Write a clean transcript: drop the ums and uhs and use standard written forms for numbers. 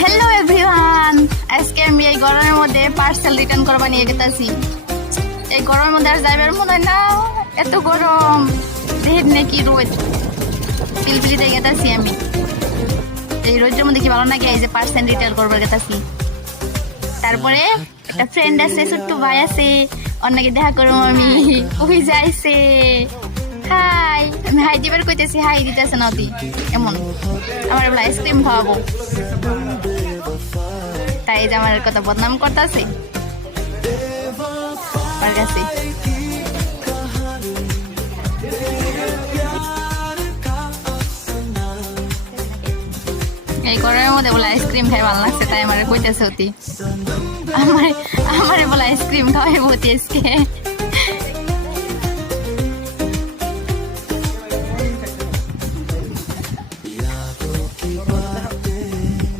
Hello everyone, আজকে আমি এই গরমের মধ্যে পার্সেল রিটার্ন করবা নিয়ে গেতেছি। এই গরমের মধ্যে আর যাইবার মনে হয় না, এত গরম। দেহের নাকি রোদ পিলপিলিতে গেতেছি আমি। এই রোদের মধ্যে কি ভালো নাকি এই যে পার্সেল রিটার্ন করবার গেতেছি। তারপরে একটা ফ্রেন্ড আছে, ছোট্ট ভাই আছে, অন্যকে দেখা করবো আমি। ওই যাইছে, হাই, আমি হাই দিবার কইতেছি, হাই দিতেছে না তুই এমন। আমার বলে আইসক্রিম খাওয়াবো, তাই যে আমার কথা বদনাম করতেছে আমার কাছে। এই গরমের মধ্যে বলে আইসক্রিম খাই ভালো লাগছে, তাই আমার কইতেছে অতি। আমার বলে আইসক্রিম খাওয়াই বতি আজকে।